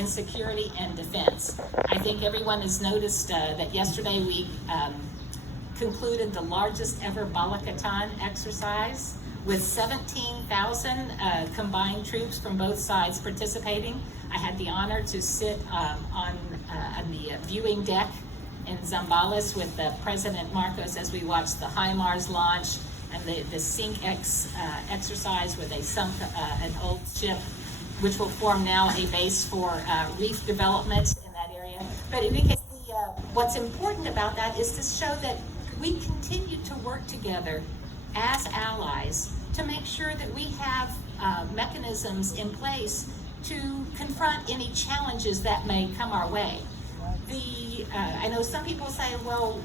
in security and defense. I think everyone has noticed that yesterday we concluded the largest ever Balikatan exercise with 17,000 combined troops from both sides participating. I had the honor to sit on the viewing deck in Zambales with President Marcos as we watched the HIMARS launch and the SINC-X exercise where they sunk an old ship, which will form now a base for reef development in that area. But in any case, what's important about that is to show that we continue to work together as allies to make sure that we have mechanisms in place to confront any challenges that may come our way. I know some people say, well,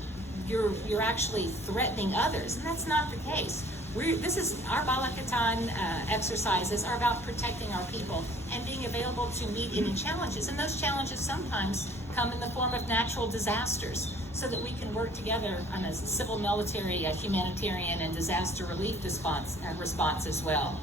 you're actually threatening others, and that's not the case. Our Balikatan exercises are about protecting our people and being available to meet any challenges, and those challenges sometimes come in the form of natural disasters, so that we can work together on a civil, military, humanitarian, and disaster relief response as well.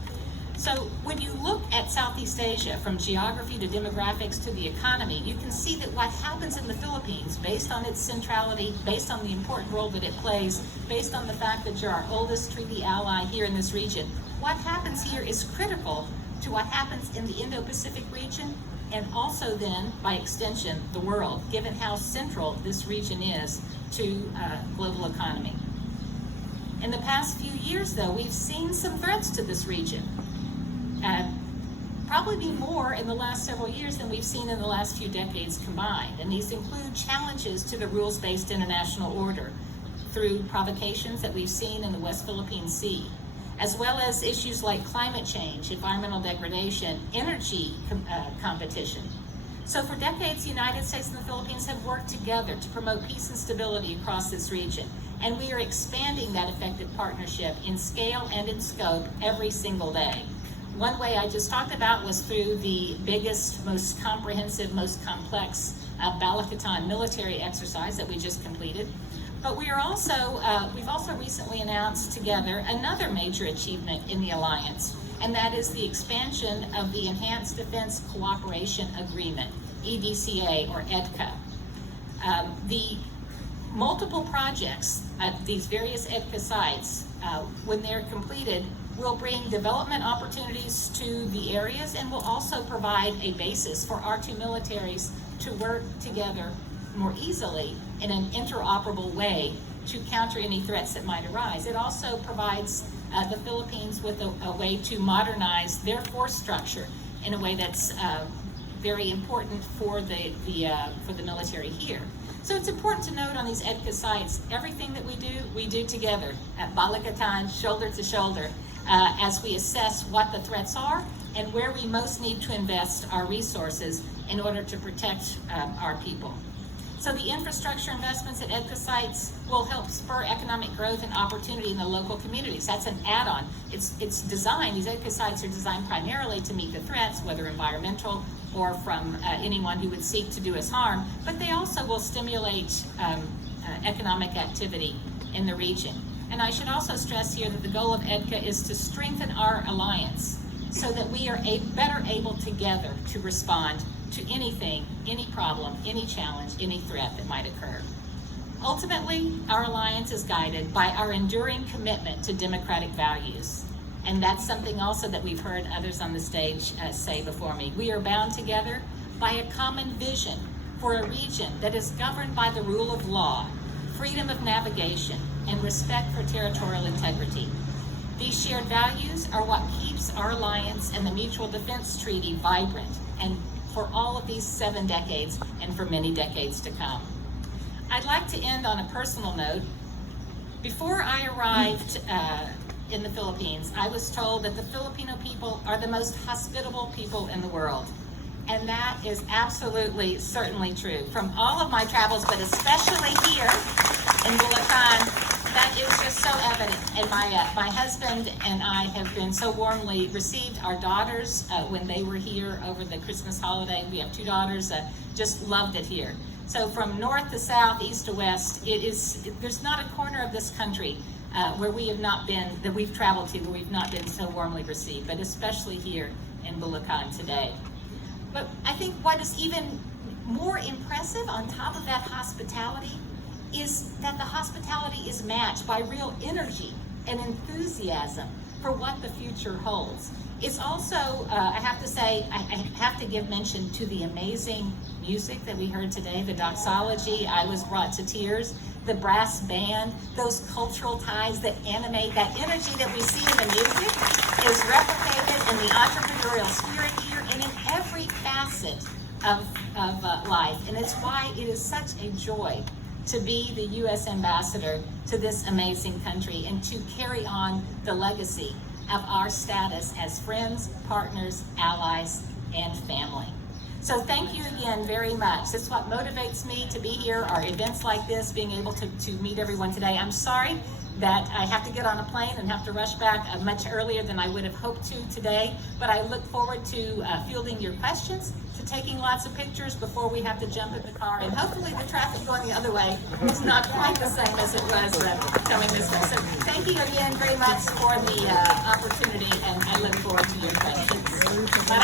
So when you look at Southeast Asia, from geography to demographics to the economy, you can see that what happens in the Philippines, based on its centrality, based on the important role that it plays, based on the fact that you're our oldest treaty ally here in this region, what happens here is critical to what happens in the Indo-Pacific region, and also then, by extension, the world, given how central this region is to global economy. In the past few years, though, we've seen some threats to this region. Probably more in the last several years than we've seen in the last few decades combined. And these include challenges to the rules-based international order through provocations that we've seen in the West Philippine Sea, as well as issues like climate change, environmental degradation, energy competition. So for decades, the United States and the Philippines have worked together to promote peace and stability across this region. And we are expanding that effective partnership in scale and in scope every single day. One way I just talked about was through the biggest, most comprehensive, most complex Balikatan military exercise that we just completed. But we've also recently announced together another major achievement in the alliance, and that is the expansion of the Enhanced Defense Cooperation Agreement, EDCA or EDCA. The multiple projects at these various EDCA sites, when they're completed, will bring development opportunities to the areas and will also provide a basis for our two militaries to work together more easily in an interoperable way to counter any threats that might arise. It also provides the Philippines with a way to modernize their force structure in a way that's very important for the military here. So it's important to note on these EDCA sites, everything that we do together at Balikatan, shoulder to shoulder, as we assess what the threats are and where we most need to invest our resources in order to protect our people. So the infrastructure investments at EDCA sites will help spur economic growth and opportunity in the local communities. That's an add-on. It's designed, these EDCA sites are designed primarily to meet the threats, whether environmental or from anyone who would seek to do us harm, but they also will stimulate economic activity in the region. And I should also stress here that the goal of EDCA is to strengthen our alliance so that we are better able together to respond to anything, any problem, any challenge, any threat that might occur. Ultimately, our alliance is guided by our enduring commitment to democratic values. And that's something also that we've heard others on the stage say before me. We are bound together by a common vision for a region that is governed by the rule of law, freedom of navigation, and respect for territorial integrity. These shared values are what keeps our alliance and the Mutual Defense Treaty vibrant, and for all of these 7 decades and for many decades to come. I'd like to end on a personal note. Before I arrived in the Philippines, I was told that the Filipino people are the most hospitable people in the world. And that is absolutely, certainly true. From all of my travels, but especially here in Bulacan, that is just so evident. And my husband and I have been so warmly received. Our daughters, when they were here over the Christmas holiday, we have 2 daughters, just loved it here. So from north to south, east to west, there's not a corner of this country where we have not been, that we've traveled to, where we've not been so warmly received, but especially here in Bulacan today. But I think what is even more impressive on top of that hospitality is that the hospitality is matched by real energy and enthusiasm for what the future holds. It's also, I have to say, I have to give mention to the amazing music that we heard today, the doxology. I was brought to tears. The brass band, those cultural ties that animate, that energy that we see in the music is replicated in the entrepreneurial spirit here and in every facet of life. And it's why it is such a joy to be the U.S. ambassador to this amazing country and to carry on the legacy of our status as friends, partners, allies, and family. So thank you again very much. That's what motivates me to be here, are events like this, being able to meet everyone today. I'm sorry that I have to get on a plane and have to rush back much earlier than I would have hoped to today, but I look forward to fielding your questions, to taking lots of pictures before we have to jump in the car, and hopefully the traffic going the other way is not quite the same as it was coming this way. So thank you again very much for the opportunity, and I look forward to your questions. But